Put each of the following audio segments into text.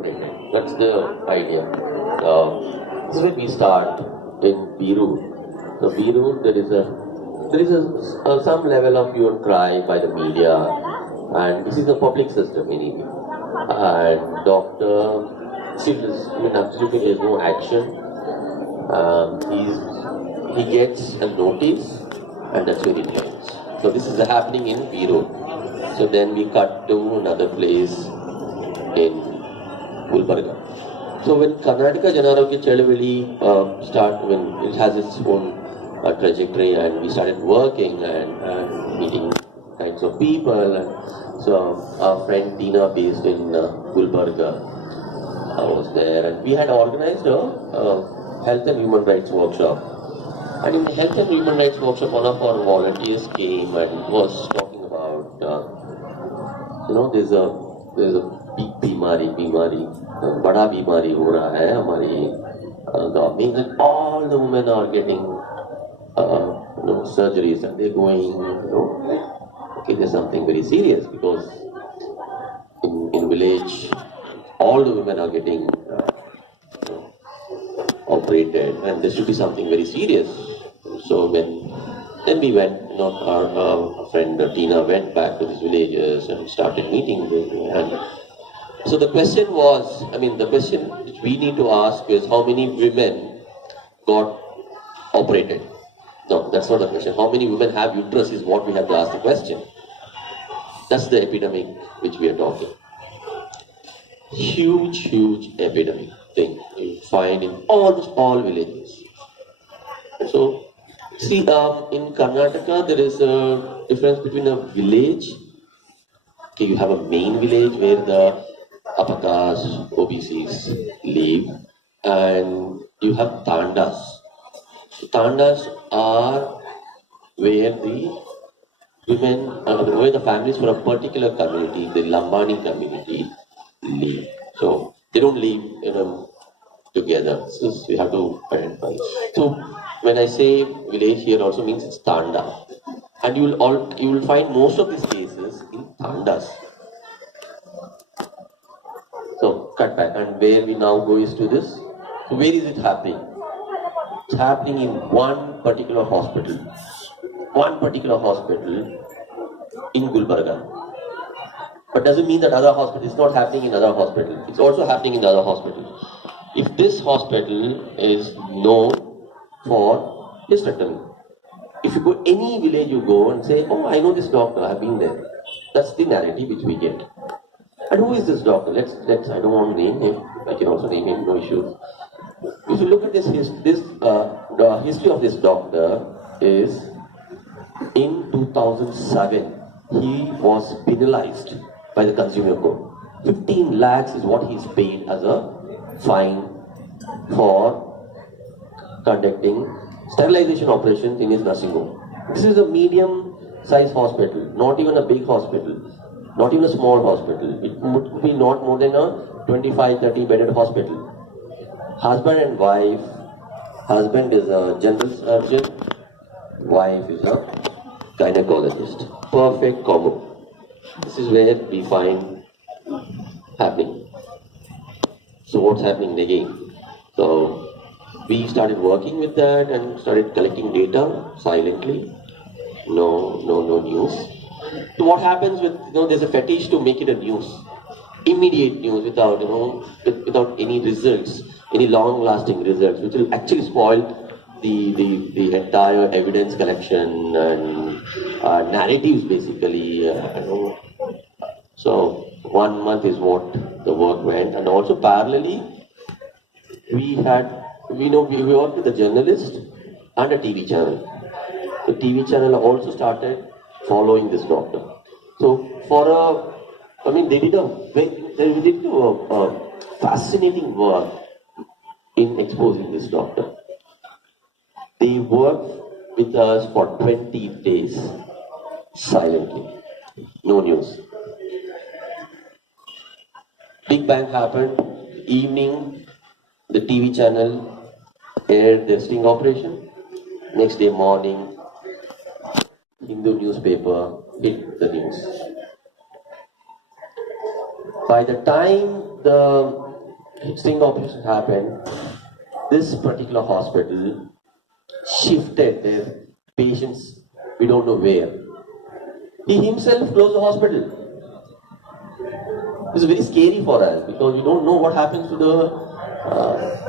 operated. That's the idea. This is where we start in Birur. So Birur, there is some level of hue and cry by the media, and this is a public system anyway. And doctor, absolutely there's no action. He gets a notice, and that's where it ends. So this is happening in Birur. So then we cut to another place in Gulbarga. So when Karnataka Janarogya Chalavali start, when it has its own trajectory, and we started working and meeting kinds of people. And so our friend Tina, based in Gulbarga, was there, and we had organized a health and human rights workshop. And in the health and human rights workshop, one of our volunteers came and was talking about, there's a big bimari, bada bimari ho raha hai hamari gaon mein, and all the women are getting surgeries, and they're going, okay, there's something very serious, because in village, all the women are getting operated, and there should be something very serious. So then we went, our friend Tina went back to these villages and started meeting them. And so the question was, the question which we need to ask is, how many women got operated? No, that's not the question. How many women have uterus is what we have to ask the question. That's the epidemic which we are talking. Huge epidemic thing you find in almost all villages. So, see, in Karnataka there is a difference between a village. Okay, you have a main village where the apakas, OBCs live, and you have tandas. Tandas are where the women, where the families for a particular community, the Lambani community, live. So they don't live together. So we have to identify. So when I say village here, also means it's Tanda, and you will find most of these cases in Tandas. So cut back, and where we now go is to this. So where is it happening? It's happening in one particular hospital. One particular hospital in Gulbarga. But doesn't mean that other hospital is not happening in other hospitals. It's also happening in other hospitals. If this hospital is known for hysterectomy, if you go any village you go and say, oh, I know this doctor, I've been there. That's the narrative which we get. And who is this doctor? Let's I don't want to name him. I can also name him, no issues. If you look at the history of this doctor is, in 2007, he was penalized by the Consumer Court. 15 lakhs is what he's paid as a fine for conducting sterilization operations in his nursing home. This is a medium-sized hospital, not even a big hospital, not even a small hospital. It would be not more than a 25-30 bedded hospital. Husband and wife, husband is a general surgeon, wife is a gynecologist. Perfect combo. This is where we find happening. So what's happening again? So we started working with that and started collecting data silently. No news. So what happens with, there's a fetish to make it a news. Immediate news without, without any results, any long-lasting results, which will actually spoil the entire evidence collection and narratives basically. So 1 month is what the work went, and also parallelly we worked with a journalist and a TV channel. The TV channel also started following this doctor. So they did a fascinating work in exposing this doctor. They worked with us for 20 days, silently, no news. Big bang happened, evening, the TV channel aired the sting operation. Next day morning, Hindu newspaper hit the news. By the time the sting operation happened, this particular hospital shifted their patients, we don't know where. He himself closed the hospital. It's very scary for us because we don't know what happens to the.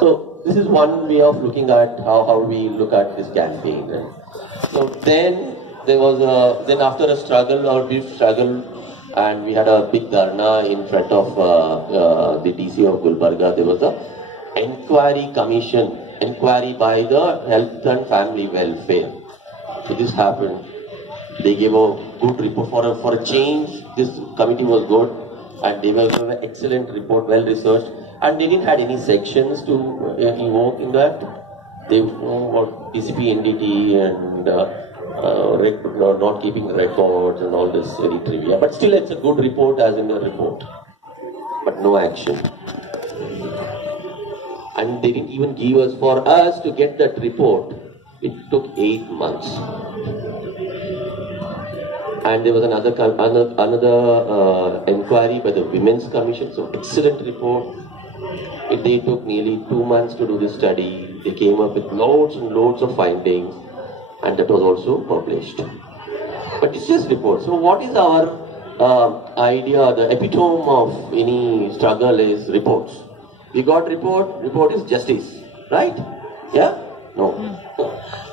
So this is one way of looking at how we look at this campaign. And so then there was then after a struggle or brief struggle, and we had a big dharna in front of the DC of Gulbarga. There was a inquiry by the Health and Family Welfare. So this happened. They gave a good report for a change. This committee was good, and they gave an excellent report, well researched, and they didn't had any sections to evoke in that. They know about PCP, NDT, and not keeping records and all this very trivia. But still, it's a good report as in a report, but no action. And they didn't even give us, for us to get that report, it took 8 months. And there was another inquiry by the Women's Commission, so excellent report. They took nearly 2 months to do this study. They came up with loads and loads of findings, and that was also published. But it's just report. So what is our idea, the epitome of any struggle is reports. We got report is justice, right? Yeah? No.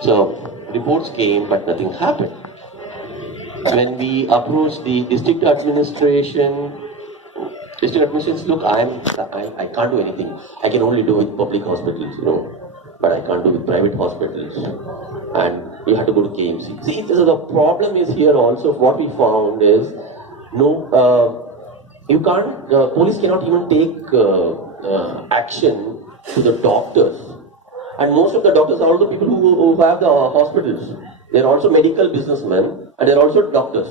So reports came, but nothing happened. When we approached the district administration, look, I can't do anything. I can only do with public hospitals, but I can't do with private hospitals. And you have to go to KMC. See, the problem is here also. What we found is, you can't. Police cannot even take action to the doctors. And most of the doctors are also people who have the hospitals. They're also medical businessmen, and they're also doctors.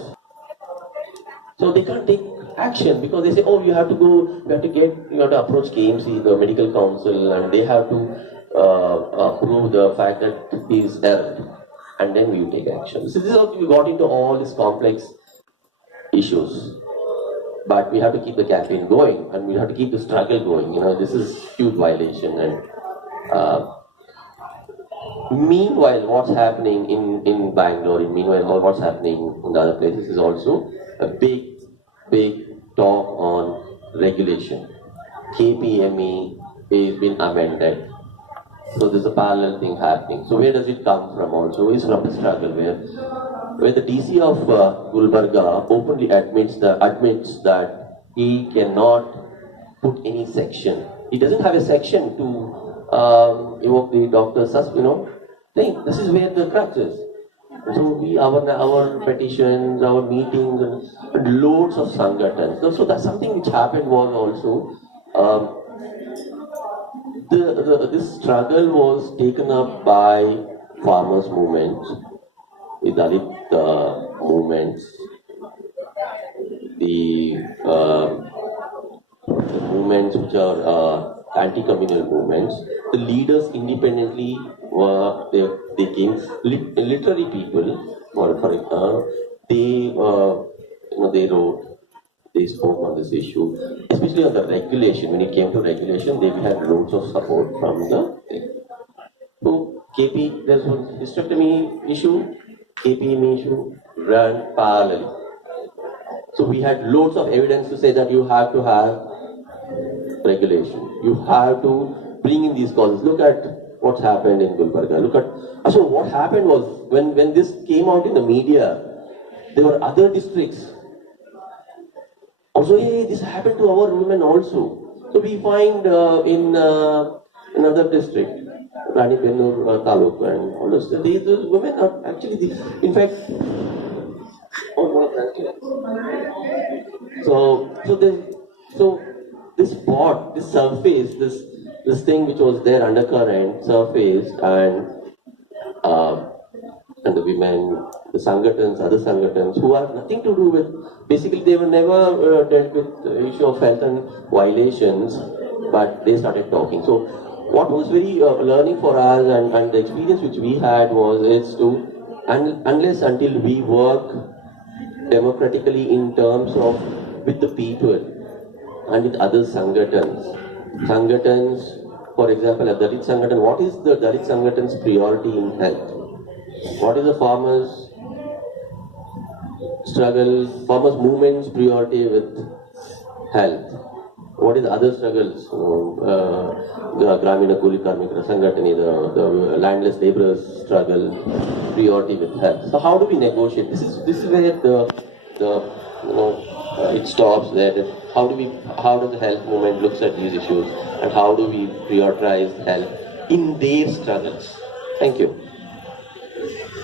So they can't take action because they say, oh, you have to approach KMC, the medical council, and they have to prove the fact that he is errant, and then we take action. So this is how we got into all these complex issues. But we have to keep the campaign going, and we have to keep the struggle going. This is huge violation. And meanwhile, what's happening in Bangalore, meanwhile, what's happening in the other places is also a big talk on regulation. KPME is been amended. So there's a parallel thing happening. So where does it come from also? It's from the struggle where the DC of Gulbarga openly admits that he cannot put any section. He doesn't have a section to evoke the doctor's thing. This is where the crux is. So our petitions, our meetings, and loads of sangatans. So that's something which happened was also this struggle was taken up by farmers' movements, the Dalit movements, the movements which are anti-communal movements. The leaders independently were they came literary people. For example, they wrote. They spoke on this issue, especially on the regulation. When it came to regulation, they had loads of support from the. So KP, there's one hysterectomy issue, KPM issue ran parallelly. So we had loads of evidence to say that you have to have regulation. You have to bring in these causes. Look at what's happened in Gulbarga. So what happened was when this came out in the media, there were other districts. Also, hey, this happened to our women also. So we find in another district, Rani Pennur Taluk and all those, these women are actually, in fact, so this spot, this surface, this thing which was there undercurrent surfaced, and the women, the sangatans, other sangatans, who have nothing to do with, basically they were never dealt with the issue of health and violations, but they started talking. So what was very learning for us and the experience which we had was, is to, unless until we work democratically in terms of with the people and with other sangatans, Sangatans, for example, at Dalit Sangatan, what is the Dalit Sangatan's priority in health? What is the farmers' struggle, farmers' movement's priority with health? What is other struggles? The Gramina Kuli Karmikra Sangatani, the landless laborers' struggle, priority with health. So how do we negotiate? This is where it stops there. How does the health movement looks at these issues, and how do we prioritize health in their struggles? Thank you.